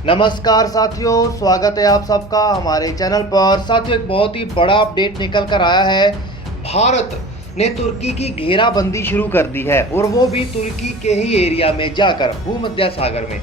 नमस्कार साथियों, स्वागत है आप सबका हमारे चैनल पर। साथियों, एक बहुत ही बड़ा अपडेट निकल कर आया है। भारत ने तुर्की की घेराबंदी शुरू कर दी है और वो भी तुर्की के ही एरिया में जाकर, भूमध्य सागर में।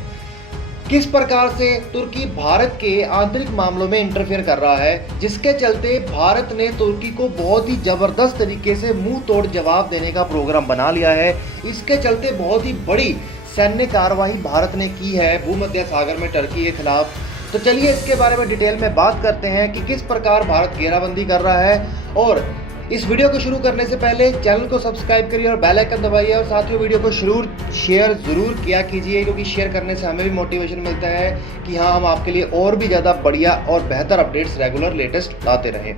किस प्रकार से तुर्की भारत के आंतरिक मामलों में इंटरफेयर कर रहा है, जिसके चलते भारत ने तुर्की को बहुत ही जबरदस्त तरीके से मुंह तोड़ जवाब देने का प्रोग्राम बना लिया है। इसके चलते बहुत ही बड़ी सैन्य कार्रवाई भारत ने की है भूमध्य सागर में टर्की के खिलाफ। तो चलिए इसके बारे में डिटेल में बात करते हैं कि किस प्रकार भारत घेराबंदी कर रहा है। और इस वीडियो को शुरू करने से पहले चैनल को सब्सक्राइब करिए और बेल आइकन दबाइए, और साथियों वीडियो को शेयर ज़रूर किया कीजिए, क्योंकि शेयर करने से हमें भी मोटिवेशन मिलता है कि हाँ, हम आपके लिए और भी ज़्यादा बढ़िया और बेहतर अपडेट्स रेगुलर लेटेस्ट लाते रहें।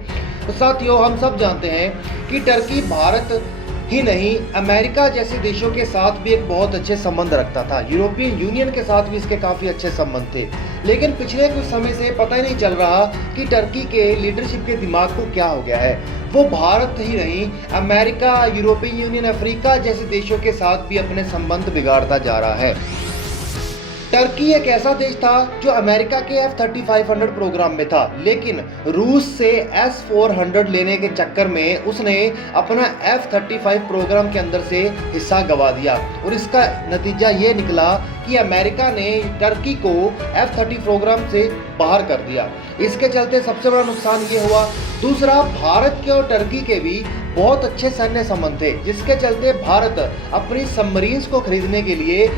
तो साथियों, हम सब जानते हैं कि टर्की भारत ही नहीं, अमेरिका जैसे देशों के साथ भी एक बहुत अच्छे संबंध रखता था। यूरोपियन यूनियन के साथ भी इसके काफ़ी अच्छे संबंध थे। लेकिन पिछले कुछ समय से पता ही नहीं चल रहा कि टर्की के लीडरशिप के दिमाग को क्या हो गया है। वो भारत ही नहीं, अमेरिका, यूरोपियन यूनियन, अफ्रीका जैसे देशों के साथ भी अपने संबंध बिगाड़ता जा रहा है। टर्की एक ऐसा देश था जो अमेरिका के F-3500 प्रोग्राम में था, लेकिन रूस से S-400 लेने के चक्कर में उसने अपना F-35 प्रोग्राम के अंदर से हिस्सा गंवा दिया। और इसका नतीजा ये निकला कि अमेरिका ने टर्की को F-30 प्रोग्राम से बाहर कर दिया। इसके चलते सबसे बड़ा नुकसान ये हुआ। दूसरा, भारत के और टर्की के भी बहुत अच्छे सैन्य संबंध थे, जिसके चलते भारत अपनी सबमरीन्स को खरीदने के लिए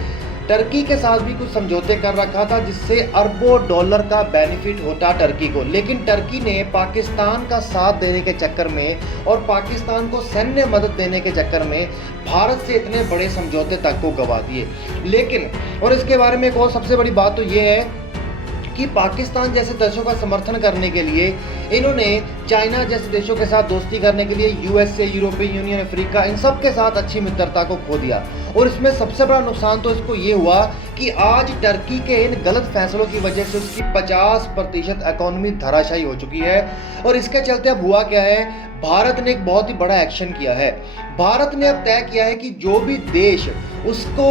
टर्की के साथ भी कुछ समझौते कर रखा था, जिससे अरबों डॉलर का बेनिफिट होता टर्की को। लेकिन टर्की ने पाकिस्तान का साथ देने के चक्कर में और पाकिस्तान को सैन्य मदद देने के चक्कर में भारत से इतने बड़े समझौते तक को गंवा दिए। लेकिन और इसके बारे में एक और सबसे बड़ी बात तो ये है कि पाकिस्तान जैसे देशों का समर्थन करने के लिए इन्होंने चाइना जैसे देशों के साथ दोस्ती करने के लिए यूएसए, यूरोपियन यूनियन, अफ्रीका, इन सब के साथ अच्छी मित्रता को खो दिया। और इसमें सबसे बड़ा नुकसान तो इसको ये हुआ कि आज टर्की के इन गलत फैसलों की वजह से उसकी 50% इकोनॉमी धराशायी हो चुकी है। और इसके चलते अब हुआ क्या है, भारत ने एक बहुत ही बड़ा एक्शन किया है। भारत ने अब तय किया है कि जो भी देश उसको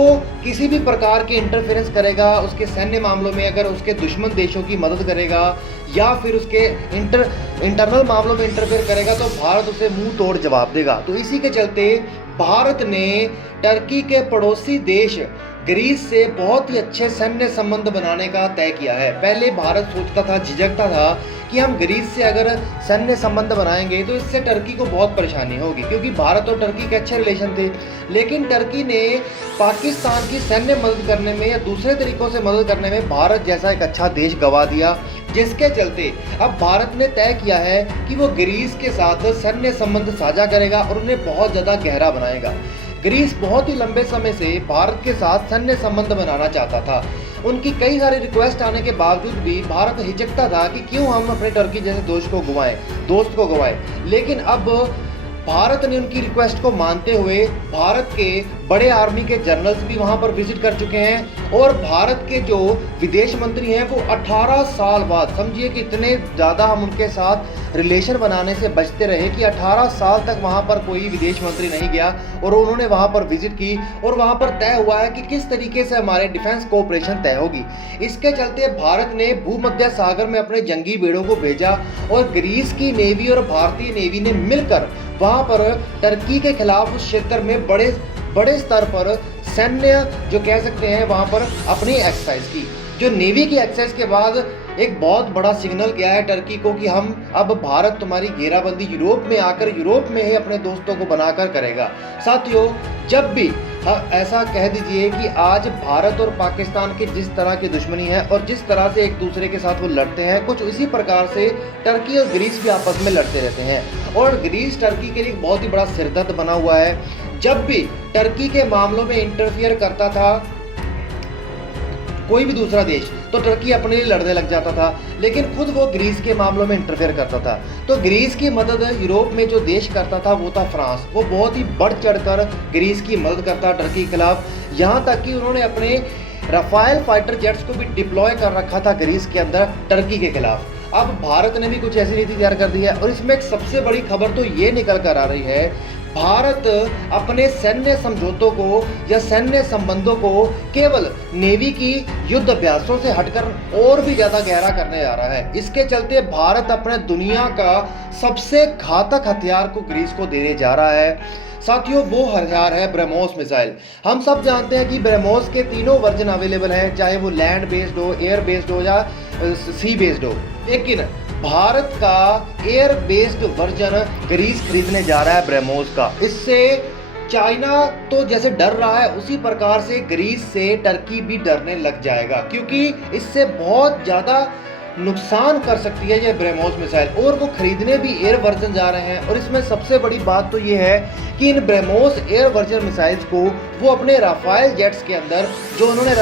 किसी भी प्रकार के इंटरफेरेंस करेगा, उसके सैन्य मामलों में अगर उसके दुश्मन देशों की मदद करेगा या फिर उसके इंटरनल मामलों में इंटरफेयर करेगा, तो भारत उसे मुंह तोड़ जवाब देगा। तो इसी के चलते भारत ने टर्की के पड़ोसी देश ग्रीस से बहुत ही अच्छे सैन्य संबंध बनाने का तय किया है। पहले भारत सोचता था, झिझकता था कि हम ग्रीस से अगर सैन्य संबंध बनाएंगे तो इससे टर्की को बहुत परेशानी होगी, क्योंकि भारत और टर्की के अच्छे रिलेशन थे। लेकिन टर्की ने पाकिस्तान की सैन्य मदद करने में या दूसरे तरीकों से मदद करने में भारत जैसा एक अच्छा देश गंवा दिया, जिसके चलते अब भारत ने तय किया है कि वो ग्रीस के साथ सैन्य संबंध साझा करेगा और उन्हें बहुत ज़्यादा गहरा बनाएगा। ग्रीस बहुत ही लंबे समय से भारत के साथ सैन्य संबंध बनाना चाहता था। उनकी कई सारी रिक्वेस्ट आने के बावजूद भी भारत हिचकता था कि क्यों हम अपने टर्की जैसे दोस्त को गंवाएं। लेकिन अब भारत ने उनकी रिक्वेस्ट को मानते हुए भारत के बड़े आर्मी के जनरल्स भी वहां पर विजिट कर चुके हैं। और भारत के जो विदेश मंत्री हैं वो 18 साल बाद, समझिए कि इतने ज़्यादा हम उनके साथ रिलेशन बनाने से बचते रहे कि 18 साल तक वहां पर कोई विदेश मंत्री नहीं गया और उन्होंने वहां पर विजिट की। और वहां पर तय हुआ है कि किस तरीके से हमारे डिफेंस कोऑपरेशन तय होगी। इसके चलते भारत ने भूमध्य सागर में अपने जंगी बेड़ों को भेजा और ग्रीस की नेवी और भारतीय नेवी ने मिलकर वहां पर टर्की के खिलाफ उस क्षेत्र में बड़े स्तर पर सैन्य जो कह सकते हैं वहां पर अपनी एक्सरसाइज की। जो नेवी की एक्सरसाइज के बाद एक बहुत बड़ा सिग्नल गया है टर्की को कि हम अब भारत तुम्हारी घेराबंदी यूरोप में आकर यूरोप में ही अपने दोस्तों को बनाकर करेगा। साथियों, जब भी ऐसा कह दीजिए कि आज भारत और पाकिस्तान की जिस तरह की दुश्मनी है और जिस तरह से एक दूसरे के साथ वो लड़ते हैं, कुछ इसी प्रकार से टर्की और ग्रीस भी आपस में लड़ते रहते हैं। और ग्रीस टर्की के लिए बहुत ही बड़ा सिरदर्द बना हुआ है। जब भी टर्की के मामलों में इंटरफियर करता था कोई भी दूसरा देश, तो टर्की अपने लिए लड़ने लग जाता था। लेकिन खुद वो ग्रीस के मामलों में इंटरफेयर करता था। तो ग्रीस की मदद यूरोप में जो देश करता था वो था फ्रांस। वो बहुत ही बढ़ चढ़कर ग्रीस की मदद करता टर्की के खिलाफ, यहाँ तक कि उन्होंने अपने राफेल फाइटर जेट्स को भी डिप्लॉय कर रखा था ग्रीस के अंदर टर्की के खिलाफ। अब भारत ने भी कुछ ऐसी नीति तैयार कर दी है। और इसमें एक सबसे बड़ी खबर तो ये निकल कर आ रही है भारत अपने सैन्य समझौतों को या सैन्य संबंधों को केवल नेवी की युद्ध अभ्यासों से हटकर और भी ज़्यादा गहरा करने जा रहा है। इसके चलते भारत अपने दुनिया का सबसे घातक हथियार को ग्रीस को देने जा रहा है। साथियों, वो हथियार है ब्रह्मोस मिसाइल। हम सब जानते हैं कि ब्रह्मोस के तीनों वर्जन अवेलेबल हैं, चाहे वो लैंड बेस्ड हो, एयर बेस्ड हो या सी बेस्ड हो। लेकिन भारत का एयर बेस्ड वर्जन ग्रीस खरीदने जा रहा है ब्रह्मोस का। इससे चाइना तो जैसे डर रहा है, उसी प्रकार से ग्रीस से टर्की भी डरने लग जाएगा, क्योंकि इससे बहुत ज़्यादा नुकसान कर सकती है ये ब्रह्मोस मिसाइल। और वो खरीदने भी एयर वर्जन जा रहे हैं। और इसमें सबसे बड़ी बात तो ये है कि इन ब्रह्मोस एयर वर्जन मिसाइल्स को वो अपने राफेल जेट्स के अंदर, जो उन्होंने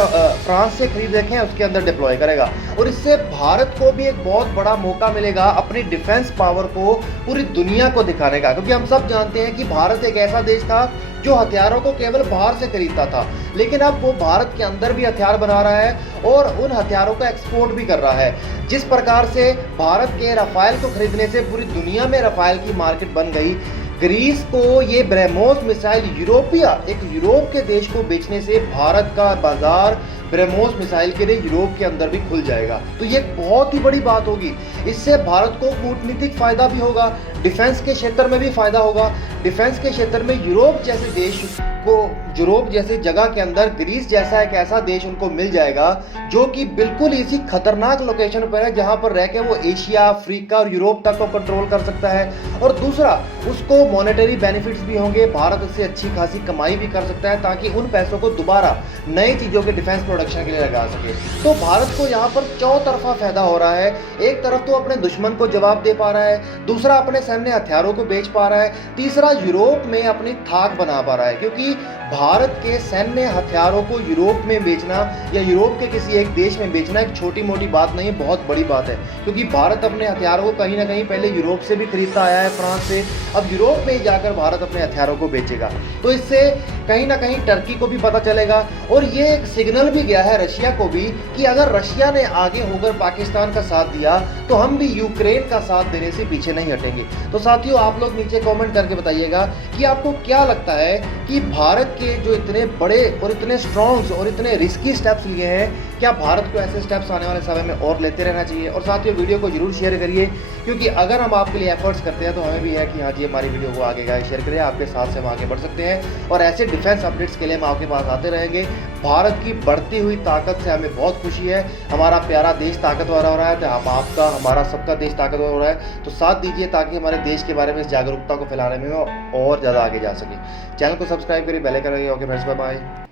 फ्रांस से खरीद रखे हैं, उसके अंदर डिप्लॉय करेगा। और इससे भारत को भी एक बहुत बड़ा मौका मिलेगा अपनी डिफेंस पावर को पूरी दुनिया को दिखाने का, क्योंकि हम सब जानते हैं कि भारत एक ऐसा देश था जो हथियारों को केवल बाहर से खरीदता था, लेकिन अब वो भारत के अंदर भी हथियार बना रहा है और उन हथियारों का एक्सपोर्ट भी कर रहा है। जिस प्रकार से भारत के राफेल को खरीदने से पूरी दुनिया में राफेल की मार्केट बन गई, ग्रीस को ये ब्रह्मोस मिसाइल एक यूरोप के देश को बेचने से भारत का बाजार ब्रह्मोस मिसाइल के लिए यूरोप के अंदर भी खुल जाएगा। तो ये बहुत ही बड़ी बात होगी। इससे भारत को कूटनीतिक फायदा भी होगा, डिफेंस के क्षेत्र में भी फायदा होगा। डिफेंस के क्षेत्र में यूरोप जैसे देश को, यूरोप जैसे जगह के अंदर ग्रीस जैसा एक ऐसा देश उनको मिल जाएगा जो कि बिल्कुल इसी खतरनाक लोकेशन पर है, जहां पर रह के वो एशिया, अफ्रीका और यूरोप तक को कंट्रोल कर सकता है। और दूसरा, उसको मॉनेटरी बेनिफिट्स भी होंगे, भारत उससे अच्छी खासी कमाई भी कर सकता है, ताकि उन पैसों को दोबारा नई चीज़ों के डिफेंस प्रोडक्शन के लिए लगा सके। तो भारत को यहाँ पर चौतरफा फायदा हो रहा है। एक तरफ तो अपने दुश्मन को जवाब दे पा रहा है, दूसरा अपने सैन्य हथियारों को बेच पा रहा है, तीसरा यूरोप में अपनी थाक बना पा रहा है। क्योंकि भारत के सैन्य हथियारों को यूरोप में बेचना या यूरोप के किसी एक देश में बेचना एक छोटी मोटी बात नहीं है, बहुत बड़ी बात है। क्योंकि भारत अपने हथियारों को कहीं ना कहीं पहले यूरोप से भी खरीदता आया है, फ्रांस से, अब यूरोप में ही जाकर भारत अपने हथियारों को बेचेगा। तो इससे कहीं ना कहीं टर्की को भी पता चलेगा। और ये एक सिग्नल भी गया है रशिया को भी कि अगर रशिया ने आगे होकर पाकिस्तान का साथ दिया तो हम भी यूक्रेन का साथ देने से पीछे नहीं हटेंगे। तो साथियों, आप लोग नीचे कमेंट करके बताइएगा कि आपको क्या लगता है कि भारत के जो इतने बड़े और इतने स्ट्रॉन्ग और इतने रिस्की स्टेप्स लिए हैं, क्या भारत को ऐसे स्टेप्स आने वाले समय में और लेते रहना चाहिए। और साथियों, वीडियो को जरूर शेयर करिए, क्योंकि अगर हम आपके लिए एफर्ट्स करते हैं तो हमें भी है कि हाँ जी, हमारी वीडियो को आगे शेयर करिए, आपके साथ से हम आगे बढ़ सकते हैं। और ऐसे डिफेंस अपडेट्स के लिए हम आपके पास आते रहेंगे। भारत की बढ़ती हुई ताकत से हमें बहुत खुशी है। हमारा प्यारा देश ताकतवर हो रहा है, तो हम आपका, हमारा सबका देश ताकतवर हो रहा है। तो साथ दीजिए ताकि हमारे देश के बारे में इस जागरूकता को फैलाने में और ज़्यादा आगे जा सके। चैनल को सब्सक्राइब करिए, बेल आइकन लगाइए। Okay friends, bye bye.